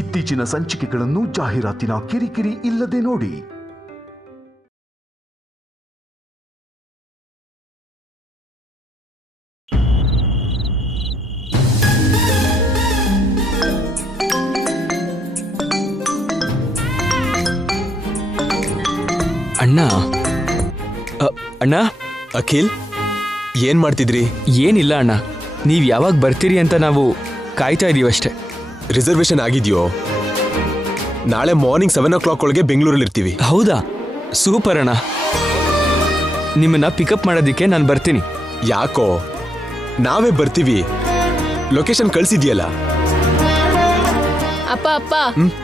ಇತ್ತೀಚಿನ ಸಂಚಿಕೆಗಳನ್ನು ಜಾಹೀರಾತಿನ ಕಿರಿಕಿರಿ ಇಲ್ಲದೆ ನೋಡಿ. ಅಣ್ಣ ಅಣ್ಣ ಅಖಿಲ್, ಏನ್ ಮಾಡ್ತಿದ್ರಿ? ಏನಿಲ್ಲ ಅಣ್ಣ, ನೀವು ಯಾವಾಗ ಬರ್ತೀರಿ ಅಂತ ನಾವು ಕಾಯ್ತಾ ಇದೀವಷ್ಟೇ. ರಿಸರ್ವೇಶನ್ ಆಗಿದೆಯೋ? ನಾಳೆ ಮಾರ್ನಿಂಗ್ 7 o'clock ಒಳಗೆ ಬೆಂಗಳೂರಲ್ಲಿ ಇರ್ತೀವಿ. ಹೌದಾ? ಸೂಪರ್ ಅಣ್ಣ. ನಿಮ್ಮನ್ನ ಪಿಕಪ್ ಮಾಡೋದಕ್ಕೆ ನಾನು ಬರ್ತೀನಿ. ಯಾಕೋ, ನಾವೇ ಬರ್ತೀವಿ. ಲೊಕೇಶನ್ ಕಳ್ಸಿದ್ಯಲ್ಲ. ಅಪ್ಪ ಅಪ್ಪ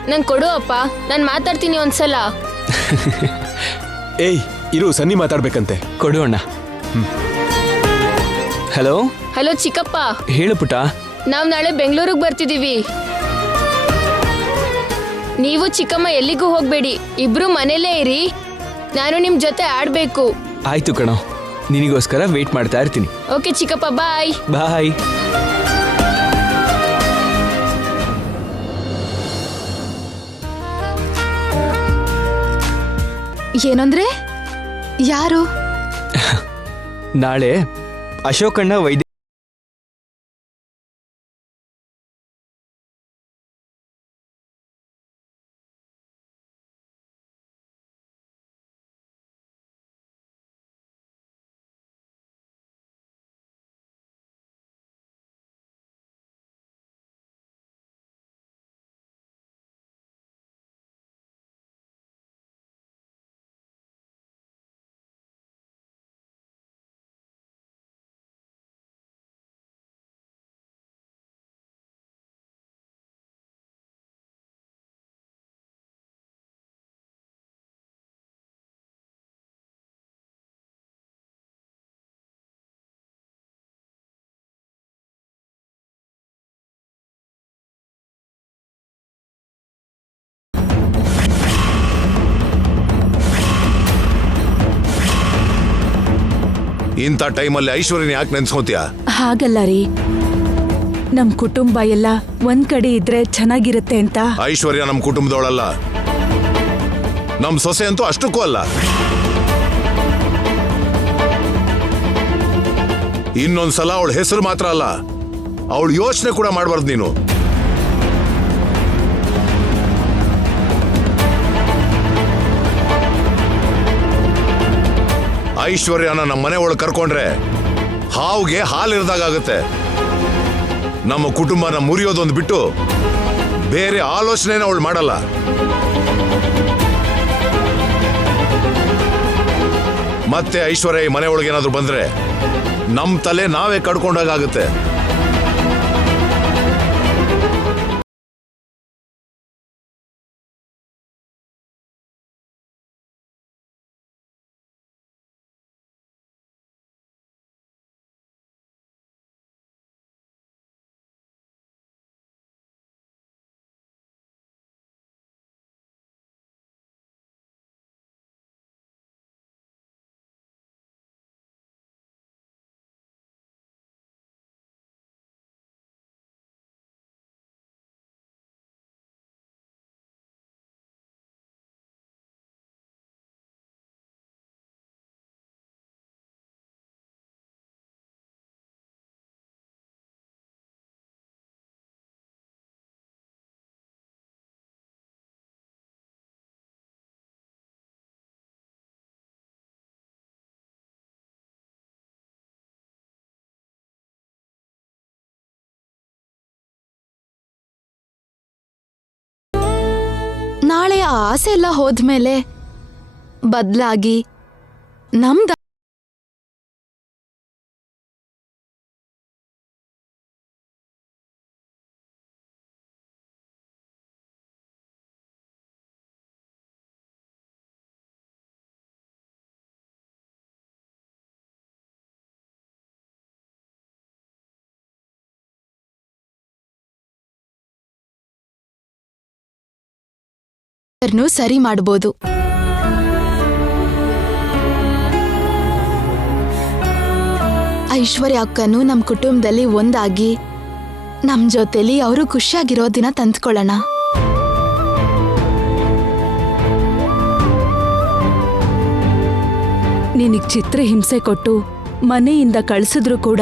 ನಂಗೆ ಕೊಡು ಅಪ್ಪ, ನಾನು ಮಾತಾಡ್ತೀನಿ ಒಂದ್ಸಲ. ಏಯ್ ಇರು, ಸನ್ನಿ ಮಾತಾಡ್ಬೇಕಂತೆ. ಕೊಡು ಅಣ್ಣ. ಹಲೋ ಹಲೋ ಚಿಕ್ಕಪ್ಪ. ಹೇಳು ಪುಟ. ನಾವು ನಾಳೆ ಬೆಂಗಳೂರಿಗೆ ಬರ್ತಿದೀವಿ. ನೀವು ಚಿಕ್ಕಮ್ಮ ಎಲ್ಲಿಗೂ ಹೋಗ್ಬೇಡಿ, ಇಬ್ರು ಮನೇಲೇ ಇರಿ. ನಾನು ನಿಮ್ ಜೊತೆ ಆಡ್ಬೇಕು. ಆಯ್ತು ಕಣೋ, ನಿನಗೋಸ್ಕರ ವೇಟ್ ಮಾಡ್ತಾ ಇರ್ತೀನಿ. ಓಕೆ ಚಿಕ್ಕಪ್ಪ, ಬಾಯ್ ಬಾಯ್. ಏನಂದ್ರೆ? ಯಾರು? ನಾಳೆ ಅಶೋಕಣ್ಣ ವೈದ್ಯ ಇಂಥ ಟೈಮಲ್ಲಿ ಐಶ್ವರ್ಯನ ಯಾಕೆ ನೆನ್ಸ್ಕೋತೀಯ? ಹಾಗಲ್ಲ ರೀ, ನಮ್ ಕುಟುಂಬ ಎಲ್ಲ ಒಂದ್ ಕಡೆ ಇದ್ರೆ ಚೆನ್ನಾಗಿರುತ್ತೆ ಅಂತ. ಐಶ್ವರ್ಯ ನಮ್ ಕುಟುಂಬದವಳಲ್ಲ, ನಮ್ ಸೊಸೆ ಅಂತೂ ಅಷ್ಟಕ್ಕೂ ಅಲ್ಲ. ಇನ್ನೊಂದ್ಸಲ ಅವಳ ಹೆಸರು ಮಾತ್ರ ಅಲ್ಲ, ಅವಳ ಯೋಚನೆ ಕೂಡ ಮಾಡಬಾರ್ದು ನೀನು. ಐಶ್ವರ್ಯನ ನಮ್ಮ ಮನೆ ಒಳಗೆ ಕರ್ಕೊಂಡ್ರೆ ಹಾವುಗೆ ಹಾಲಿರ್ದಾಗುತ್ತೆ. ನಮ್ಮ ಕುಟುಂಬನ ಮುರಿಯೋದೊಂದು ಬಿಟ್ಟು ಬೇರೆ ಆಲೋಚನೆನ ಅವಳು ಮಾಡಲ್ಲ. ಮತ್ತೆ ಐಶ್ವರ್ಯ ಈ ಮನೆ ಒಳಗೆ ಏನಾದ್ರು ಬಂದ್ರೆ ನಮ್ಮ ತಲೆ ನಾವೇ ಕಡ್ಕೊಂಡಾಗುತ್ತೆ. ನಾಳೆ ಆ ಆಸೆ ಎಲ್ಲ ಹೋದ್ಮೇಲೆ ಬದಲಾಗಿ ನಮ್ದ ಸರಿ ಮಾಡಬಹುದು. ಐಶ್ವರ್ಯ ಅಕ್ಕನು ನಮ್ ಕುಟುಂಬದಲ್ಲಿ ಒಂದಾಗಿ ನಮ್ ಜೊತೆಲಿ ಅವರು ಖುಷಿಯಾಗಿರೋ ದಿನ ತಂದ್ಕೊಳ್ಳೋಣ. ನಿನಗ್ ಚಿತ್ರಹಿಂಸೆ ಕೊಟ್ಟು ಮನೆಯಿಂದ ಕಳ್ಸಿದ್ರು ಕೂಡ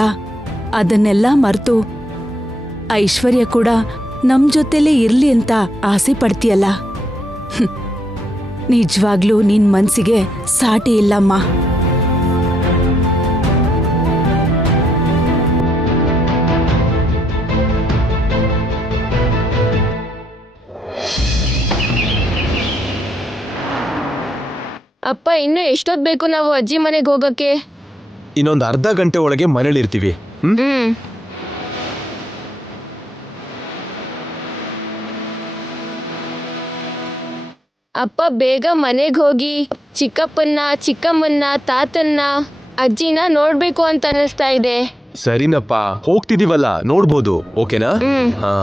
ಅದನ್ನೆಲ್ಲ ಮರೆತು ಐಶ್ವರ್ಯ ಕೂಡ ನಮ್ ಜೊತೆಲೇ ಇರ್ಲಿ ಅಂತ ಆಸೆ ಪಡ್ತೀಯಲ್ಲ. ನಿಜವಾಗ್ಲೂ ನಿನ್ ಮನ್ಸಿಗೆ ಸಾಟಿ ಇಲ್ಲಮ್ಮ. ಅಪ್ಪ ಇನ್ನು ಎಷ್ಟೊತ್ತು ಬೇಕು ನಾವು ಅಜ್ಜಿ ಮನೆಗೆ ಹೋಗಕ್ಕೆ? ಇನ್ನೊಂದು ಅರ್ಧ ಗಂಟೆ ಒಳಗೆ ಮನೇಲಿರ್ತೀವಿ. ಅಪ್ಪ ಬೇಗ ಮನೆಗೆ ಹೋಗಿ ಚಿಕ್ಕಪ್ಪನ್ನ, ಚಿಕ್ಕಮ್ಮನ್ನ, ತಾತನ್ನ, ಅಜ್ಜಿನ ನೋಡ್ಬೇಕು ಅಂತ ಅನಿಸ್ತಾ ಇದೆ. ಸರಿನಪ್ಪ, ಹೋಗ್ತಿದೀವಲ್ಲ, ನೋಡ್ಬೋದು. ಓಕೆನಾ? ಹಾ.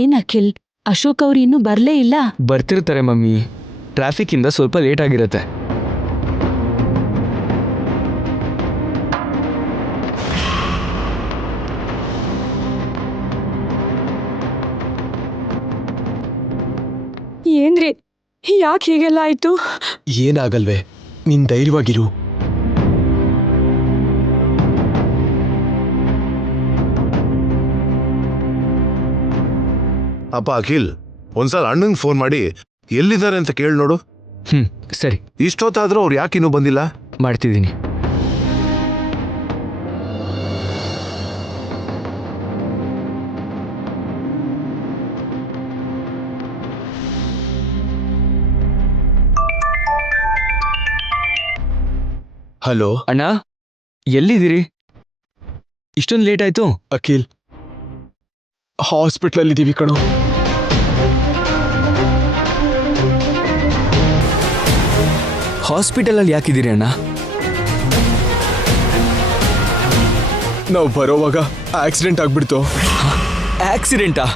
ಏನ್ ಅಖಿಲ್, ಅಶೋಕ್ ಅವ್ರು ಇನ್ನೂ ಬರ್ಲೇ ಇಲ್ಲ? ಬರ್ತಿರ್ತಾರೆ ಮಮ್ಮಿ, ಟ್ರಾಫಿಕ್ ಇಂದ ಸ್ವಲ್ಪ ಲೇಟ್ ಆಗಿರತ್ತೆ. ಏನ್ರಿ, ಯಾಕೆ ಹೀಗೆಲ್ಲ ಆಯ್ತು? ಏನಾಗಲ್ವೇ, ನೀನ್ ಧೈರ್ಯವಾಗಿರು. ಅಪ್ಪ ಅಖಿಲ್, ಒಂದ್ಸಲ ಅಣ್ಣಂಗೆ ಫೋನ್ ಮಾಡಿ ಎಲ್ಲಿದ್ದಾರೆ ಅಂತ ಕೇಳಿ ನೋಡು. ಸರಿ. ಇಷ್ಟೊತ್ತಾದ್ರೂ ಅವ್ರು ಯಾಕೆ ಇನ್ನೂ ಬಂದಿಲ್ಲ? ಮಾಡ್ತಿದ್ದೀನಿ. ಹಲೋ ಅಣ್ಣ, ಎಲ್ಲಿದ್ದೀರಿ? ಇಷ್ಟೊಂದು ಲೇಟ್ ಆಯ್ತು? ಅಖಿಲ್, ಹಾಸ್ಪಿಟ್ಲಲ್ಲಿ ಇದ್ದೀವಿ ಕಣೋ. ಹಾಸ್ಪಿಟಲಲ್ಲಿ ಯಾಕಿದ್ದೀರಿ ಅಣ್ಣ? ನಾವು ಬರೋವಾಗ ಆಕ್ಸಿಡೆಂಟ್ ಆಗ್ಬಿಡ್ತು. ಆಕ್ಸಿಡೆಂಟಾ?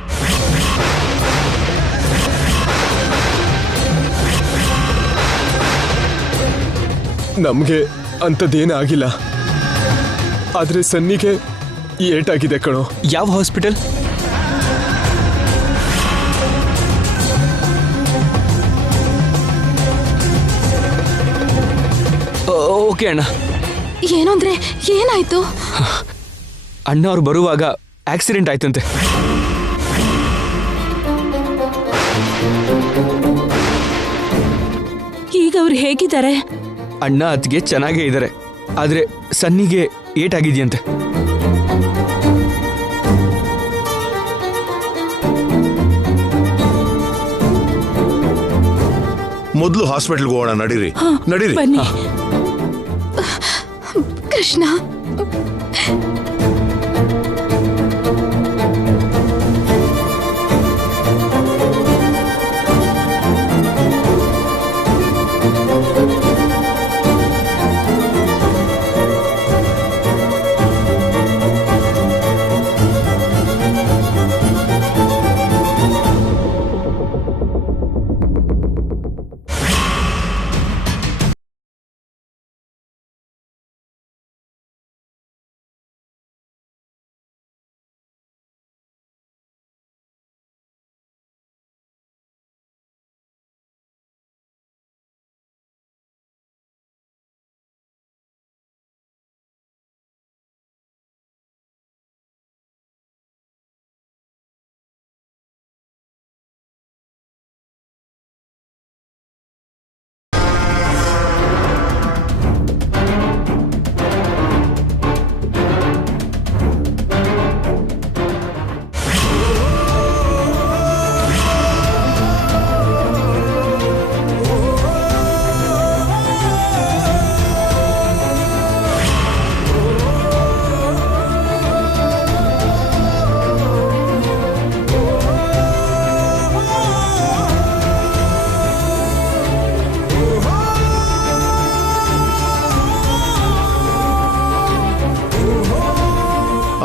ನಮ್ಗೆ ಅಂಥದ್ದೇನೇ ಆಗಿಲ್ಲ, ಆದ್ರೆ ಸನ್ನಿಗೆ ಏಟಾಗಿದೆ ಕಣೋ. ಯಾವ ಹಾಸ್ಪಿಟಲ್? ಓಕೆ ಅಣ್ಣ. ಏನು ಅಂದ್ರೆ ಏನಾಯ್ತು? ಅಣ್ಣ ಅವ್ರು ಬರುವಾಗ ಆಕ್ಸಿಡೆಂಟ್ ಆಯ್ತಂತೆ. ಈಗ ಅವ್ರು ಹೇಗಿದ್ದಾರೆ? ಅಣ್ಣ ಅತ್ತಿಗೆ ಚೆನ್ನಾಗೇ ಇದ್ದಾರೆ, ಆದ್ರೆ ಸನ್ನಿಗೆ ಏಟಾಗಿದೆಯಂತೆ. ಮೊದಲು ಹಾಸ್ಪಿಟಲ್ಗೆ ಹೋಗೋಣ, ನಡೀರಿ ನಡೀರಿ. ಬನ್ನಿ. ಕೃಷ್ಣ,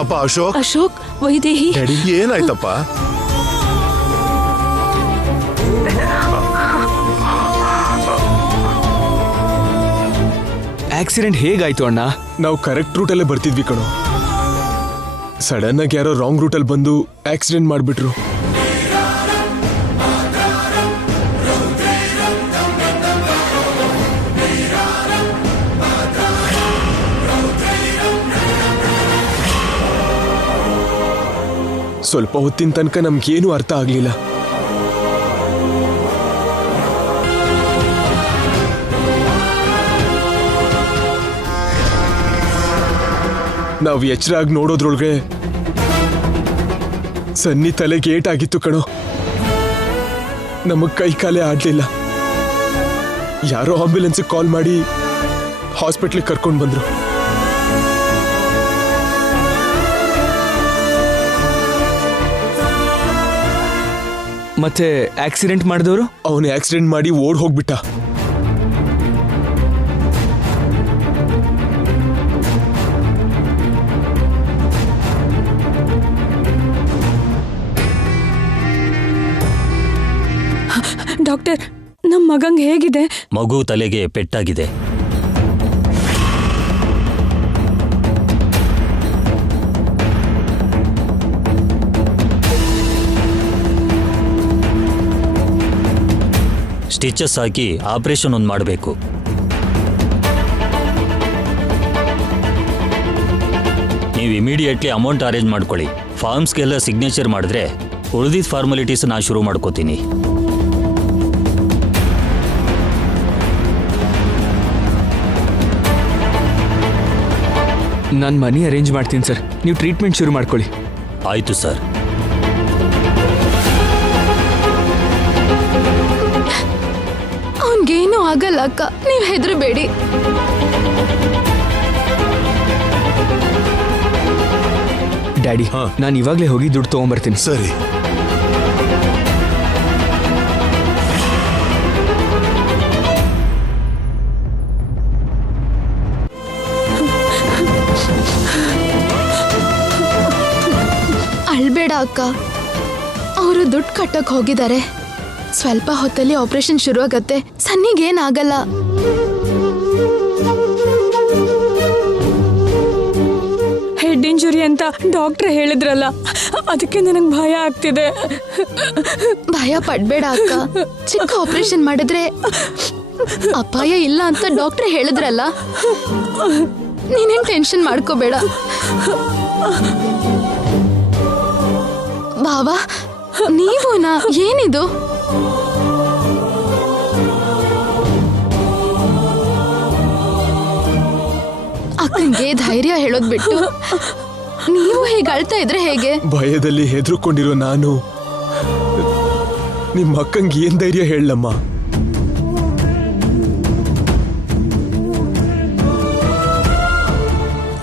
ಅಪ್ಪ ಅಶೋಕ್, ಅಶೋಕ್, ವೈದೇಹಿ. ಏನಾಯ್ತಪ್ಪ? ಆಕ್ಸಿಡೆಂಟ್ ಹೇಗಾಯ್ತು ಅಣ್ಣ? ನಾವು ಕರೆಕ್ಟ್ ರೂಟಲ್ಲೇ ಬರ್ತಿದ್ವಿ ಕಣೋ. ಸಡನ್ ಆಗಿ ಯಾರೋ ರಾಂಗ್ ರೂಟಲ್ಲಿ ಬಂದು ಆಕ್ಸಿಡೆಂಟ್ ಮಾಡಿಬಿಟ್ರು. ಸ್ವಲ್ಪ ಹೊತ್ತಿನ ತನಕ ನಮ್ಗೇನು ಅರ್ಥ ಆಗ್ಲಿಲ್ಲ. ನಾವು ಎಚ್ಚರಾಗಿ ನೋಡೋದ್ರೊಳಗೆ ಸನ್ನಿ ತಲೆಗೆ ಏಟಾಗಿತ್ತು ಕಣೋ. ನಮಗ್ ಕೈ ಕಾಲೇ ಆಡ್ಲಿಲ್ಲ. ಯಾರೋ ಆಂಬ್ಯುಲೆನ್ಸ್ ಕಾಲ್ ಮಾಡಿ ಹಾಸ್ಪಿಟ್ಲಿಗೆ ಕರ್ಕೊಂಡು ಬಂದ್ರು. ಮತ್ತೆ ಆಕ್ಸಿಡೆಂಟ್ ಮಾಡಿದವರು? ಅವನು ಆಕ್ಸಿಡೆಂಟ್ ಮಾಡಿ ಓಡ್ ಹೋಗ್ಬಿಟ್ಟ. ಡಾಕ್ಟರ್, ನಮ್ಮ ಮಗಂಗೆ ಹೇಗಿದೆ? ಮಗು ತಲೆಗೆ ಪೆಟ್ಟಾಗಿದೆ. ಸ್ಟಿಚಸ್ ಹಾಕಿ ಆಪರೇಷನ್ ಒಂದು ಮಾಡಬೇಕು. ನೀವು ಇಮಿಡಿಯೇಟ್ಲಿ ಅಮೌಂಟ್ ಅರೇಂಜ್ ಮಾಡ್ಕೊಳ್ಳಿ. ಫಾರ್ಮ್ಸ್ಗೆಲ್ಲ ಸಿಗ್ನೇಚರ್ ಮಾಡಿದ್ರೆ ಉಳಿದಿದ್ದ ಫಾರ್ಮಾಲಿಟೀಸ್ ನಾನು ಶುರು ಮಾಡ್ಕೋತೀನಿ. ನಾನು ಮನಿ ಅರೇಂಜ್ ಮಾಡ್ತೀನಿ ಸರ್, ನೀವು ಟ್ರೀಟ್ಮೆಂಟ್ ಶುರು ಮಾಡ್ಕೊಳ್ಳಿ. ಆಯಿತು ಸರ್. ಅವನ್ಗೇನು ಆಗಲ್ಲ ಅಕ್ಕ, ನೀವು ಹೆದರಬೇಡಿ. ಡ್ಯಾಡಿ, ನಾನು ಇವಾಗಲೇ ಹೋಗಿ ದುಡ್ಡು ತೊಗೊಂಬರ್ತೀನಿ. ಸರಿ. ಅಳ್ಬೇಡ ಅಕ್ಕ, ಅವರು ದುಡ್ಡು ಕಟ್ಟಕ್ ಹೋಗಿದ್ದಾರೆ. ಸ್ವಲ್ಪ ಹೊತ್ತಲ್ಲಿ ಆಪರೇಷನ್ ಶುರು ಆಗತ್ತೆ. ಸನ್ನಿಗೇನಾಗಲ್ಲ. ಹೆಡ್ ಇಂಜುರಿ ಅಂತ ಡಾಕ್ಟ್ರ್ ಹೇಳಿದ್ರಲ್ಲ, ಅದಕ್ಕೆ ನನಗೆ ಭಯ ಆಗ್ತಿದೆ. ಭಯ ಪಡ್ಬೇಡ ಅಕ್ಕ, ಚಿಕ್ಕ ಆಪರೇಷನ್ ಮಾಡಿದ್ರೆ ಅಪಾಯ ಇಲ್ಲ ಅಂತ ಡಾಕ್ಟ್ರ್ ಹೇಳಿದ್ರಲ್ಲ. ನೀನೇನ್ ಟೆನ್ಷನ್ ಮಾಡ್ಕೋಬೇಡ. ಬಾವಾ, ನೀವುನಾ? ಏನಿದು? ಅಕ್ಕಂಗೆ ಧೈರ್ಯ ಹೇಳೋದ್ ಬಿಟ್ಟು ನೀವು ಹೇಗೆ ಅಳ್ತಾ ಇದ್ರೆ ಹೇಗೆ? ಭಯದಲ್ಲಿ ಹೆದರ್ಕೊಂಡಿರೋ ನಾನು ನಿಮ್ಮ ಅಕ್ಕಂಗೆ ಏನ್ ಧೈರ್ಯ ಹೇಳಮ್ಮ?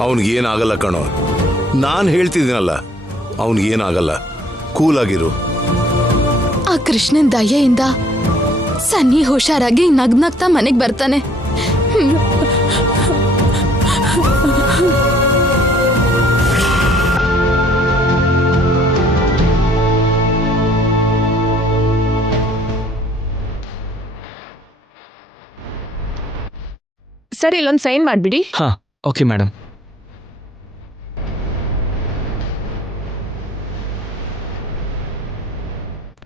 ಅವನಿಗೇನಾಗಲ್ಲ ಕಣೋ. ನಾನು ಹೇಳ್ತಿದ್ದೀನಲ್ಲ, ಅವನಿಗೇನಾಗಲ್ಲ. ಕೂಲಾಗಿರು. ಆ ಕೃಷ್ಣನ್ ದಯೆಯಿಂದ ಸನ್ನಿ ಹುಷಾರಾಗಿ ನಗ್ನಗ್ತಾ ಮನೆಗೆ ಬರ್ತಾನೆ. ಸರಿ, ಇಲ್ಲೊಂದು ಸೈನ್ ಮಾಡಿಬಿಡಿ. ಹಾಂ, ಓಕೆ ಮೇಡಮ್.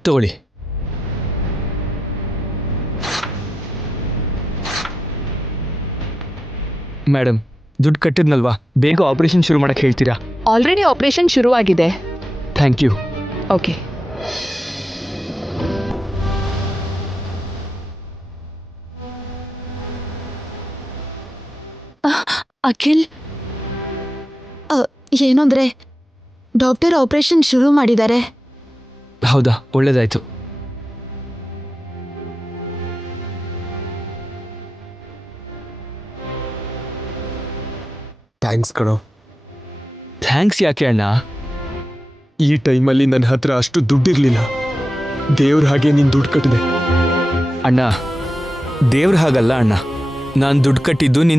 ತಗೊಳ್ಳಿ. ಮೇಡಮ್, ದುಡ್ಡು ಕಟ್ಟಿದ್ನಲ್ವಾ, ಬೇಗ ಆಪರೇಷನ್ ಶುರು ಮಾಡಕ್ಕೆ ಹೇಳ್ತೀರಾ? ಆಲ್ರೆಡಿ ಆಪರೇಷನ್ ಶುರುವಾಗಿದೆ. Thank you. ಓಕೆ. ಅಖಿಲ್, ಏನಂದ್ರೆ ಡಾಕ್ಟರ್ ಆಪರೇಷನ್ ಶುರು ಮಾಡಿದ್ದಾರೆ. ಹೌದಾ, ಒಳ್ಳೇದಾಯ್ತು. ಥ್ಯಾಂಕ್ಸ್ ಕಣೋ. ಥ್ಯಾಂಕ್ಸ್ ಯಾಕೆ ಅಣ್ಣ? ಈ ಟೈಮಲ್ಲಿ ನನ್ನ ಹತ್ರ ಅಷ್ಟು ದುಡ್ಡಿರಲಿಲ್ಲ. ದೇವ್ರ ಹಾಗೆ ನೀನು ದುಡ್ಡು ಕಟ್ಟಿದೆ. ಅಣ್ಣ, ದೇವ್ರ ಹಾಗಲ್ಲ ಅಣ್ಣ, ನಾನು ದುಡ್ಡು ಕಟ್ಟಿದ್ದು ನಿನ್ನ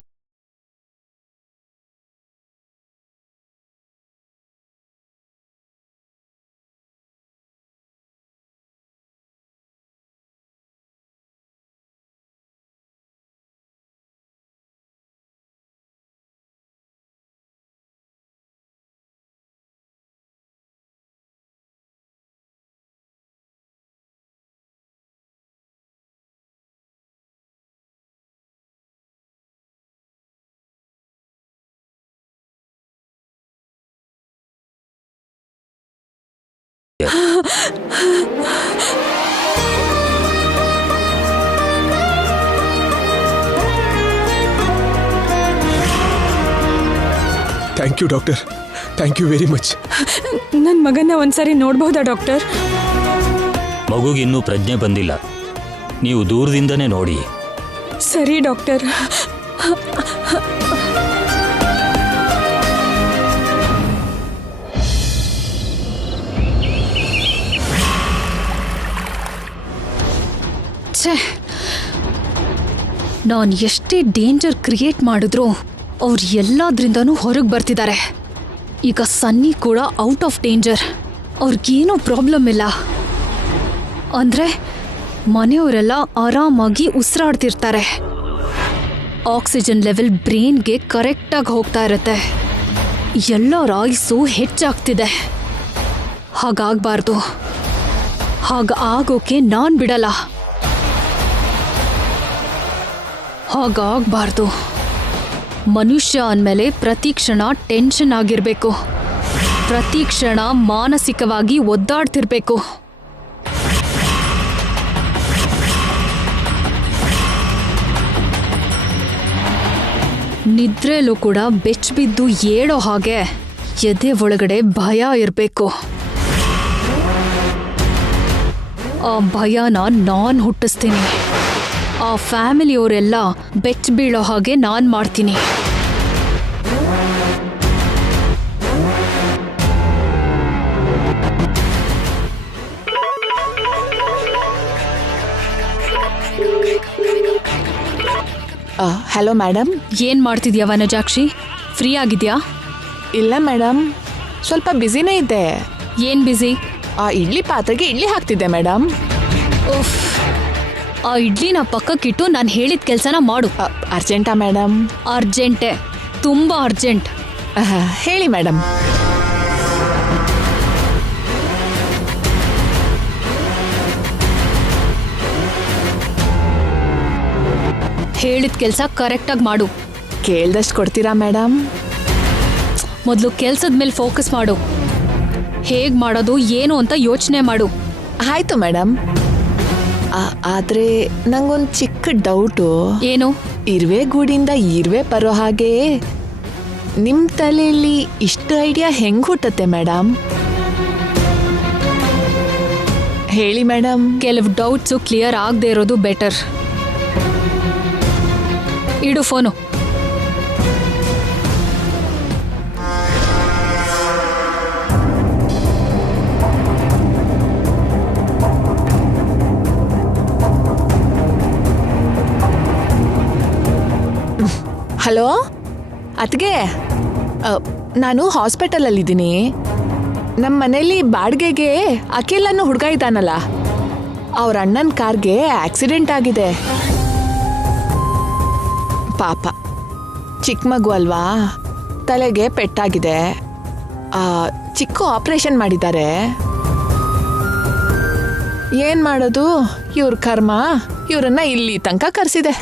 thank you doctor, thank you very much. ನನ್ನ ಮಗನ ಒಂದ್ಸರಿ ನೋಡ್ಬಹುದಾ ಡಾಕ್ಟರ್? ಮಗುಗಿನ್ನೂ ಪ್ರಜ್ಞೆ ಬಂದಿಲ್ಲ, ನೀವು ದೂರದಿಂದನೇ ನೋಡಿ. ಸರಿ ಡಾಕ್ಟರ್. ಛೇ, ನಾನು ಎಷ್ಟೇ ಡೇಂಜರ್ ಕ್ರಿಯೇಟ್ ಮಾಡಿದ್ರು ಅವ್ರು ಎಲ್ಲಾದ್ರಿಂದನೂ ಹೊರಗೆ ಬರ್ತಿದ್ದಾರೆ. ಈಗ ಸನ್ನಿ ಕೂಡ ಔಟ್ ಆಫ್ ಡೇಂಜರ್, ಅವ್ರಿಗೇನೂ ಪ್ರಾಬ್ಲಮ್ ಇಲ್ಲ. ಅಂದರೆ ಮನೆಯವರೆಲ್ಲ ಆರಾಮಾಗಿ ಉಸಿರಾಡ್ತಿರ್ತಾರೆ. ಆಕ್ಸಿಜನ್ ಲೆವೆಲ್ ಬ್ರೈನ್ಗೆ ಕರೆಕ್ಟಾಗಿ ಹೋಗ್ತಾ ಇರುತ್ತೆ. ಎಲ್ಲರ ಆಯುಸ್ಸು ಹೆಚ್ಚಾಗ್ತಿದೆ. ಹಾಗಾಗಬಾರ್ದು. ಹಾಗಾಗೋಕೆ ನಾನು ಬಿಡಲ್ಲ. ಹಾಗಾಗಬಾರ್ದು. ಮನುಷ್ಯ ಅಂದಮೇಲೆ ಪ್ರತಿ ಕ್ಷಣ ಟೆನ್ಷನ್ ಆಗಿರಬೇಕು, ಪ್ರತಿ ಕ್ಷಣ ಮಾನಸಿಕವಾಗಿ ಒದ್ದಾಡ್ತಿರ್ಬೇಕು. ನಿದ್ರೆಲೂ ಕೂಡ ಬೆಚ್ಚಬಿದ್ದು ಏಳೋ ಹಾಗೆ ಎದೆ ಒಳಗಡೆ ಭಯ ಇರಬೇಕು. ಆ ಭಯನ ನಾನು ಹುಟ್ಟಿಸ್ತೀನಿ. ಆ ಫ್ಯಾಮಿಲಿಯವರೆಲ್ಲ ಬೆಚ್ಚ ಬೀಳೋ ಹಾಗೆ ನಾನು ಮಾಡ್ತೀನಿ. Hello madam. ಏನ್ ಮಾಡ್ತಿದ್ಯಾ ವನಜಾಕ್ಷಿ? ಫ್ರೀ ಆಗಿದ್ಯಾ? ಇಲ್ಲ ಮೇಡಮ್, ಸ್ವಲ್ಪ ಬ್ಯುಸಿನೇ ಇದ್ದೆ. ಏನ್ ಬ್ಯುಸಿ? ಆ ಇಡ್ಲಿ ಪಾತ್ರೆಗೆ ಇಡ್ಲಿ ಹಾಕ್ತಿದ್ದೆ ಮೇಡಮ್. ಉಫ್, ಆ ಇಡ್ಲಿನ ಪಕ್ಕಕ್ಕಿಟ್ಟು ನಾನು ಹೇಳಿದ ಕೆಲಸನ ಮಾಡು. ಅರ್ಜೆಂಟಾ ಮೇಡಮ್? ಅರ್ಜೆಂಟೆ, ತುಂಬಾ ಅರ್ಜೆಂಟ್. ಹೇಳಿ ಮೇಡಮ್. ಹೇಳಿದ ಕೆಲಸ ಕರೆಕ್ಟಾಗಿ ಮಾಡು. ಕೇಳ್ದಷ್ಟು ಕೊಡ್ತೀರಾ ಮೇಡಮ್? ಮೊದಲು ಕೆಲಸದ ಮೇಲೆ ಫೋಕಸ್ ಮಾಡು. ಹೇಗೆ ಮಾಡೋದು ಏನು ಅಂತ ಯೋಚನೆ ಮಾಡು. ಆಯ್ತು ಮೇಡಮ್. ಆದ್ರೆ ನಂಗೊಂದು ಚಿಕ್ಕ ಡೌಟು. ಏನು? ಇರುವೆ ಗೂಡಿಂದ ಇರುವೆ ಬರೋ ಹಾಗೆ ನಿಮ್ಮ ತಲೆಯಲ್ಲಿ ಇಷ್ಟು ಐಡಿಯಾ ಹೆಂಗ್ ಹುಟ್ಟತ್ತೆ ಮೇಡಮ್? ಹೇಳಿ ಮೇಡಮ್. ಕೆಲವು ಡೌಟ್ಸು ಕ್ಲಿಯರ್ ಆಗದೆ ಇರೋದು ಬೆಟರ್. ಇಡು ಫೋನು. ಹಲೋ ಅತ್ಗೆ, ನಾನು ಹಾಸ್ಪಿಟಲಲ್ಲಿದ್ದೀನಿ. ನಮ್ಮ ಮನೇಲಿ ಬಾಡಿಗೆಗೆ ಅಖಿಲ್ ಅನ್ನೋ ಹುಡುಗ ಇದ್ದಾನಲ್ಲ, ಅವ್ರ ಅಣ್ಣನ ಕಾರ್ಗೆ ಆಕ್ಸಿಡೆಂಟ್ ಆಗಿದೆ. ಪಾಪ ಚಿಕ್ಕ ಮಗು ಅಲ್ವಾ, ತಲೆಗೆ ಪೆಟ್ಟಾಗಿದೆ. ಚಿಕ್ಕ ಆಪರೇಷನ್ ಮಾಡಿದ್ದಾರೆ. ಏನ್ ಮಾಡೋದು, ಇವ್ರ ಕರ್ಮ ಇವ್ರನ್ನ ಇಲ್ಲಿ ತನಕ ಕರೆಸಿದೆ.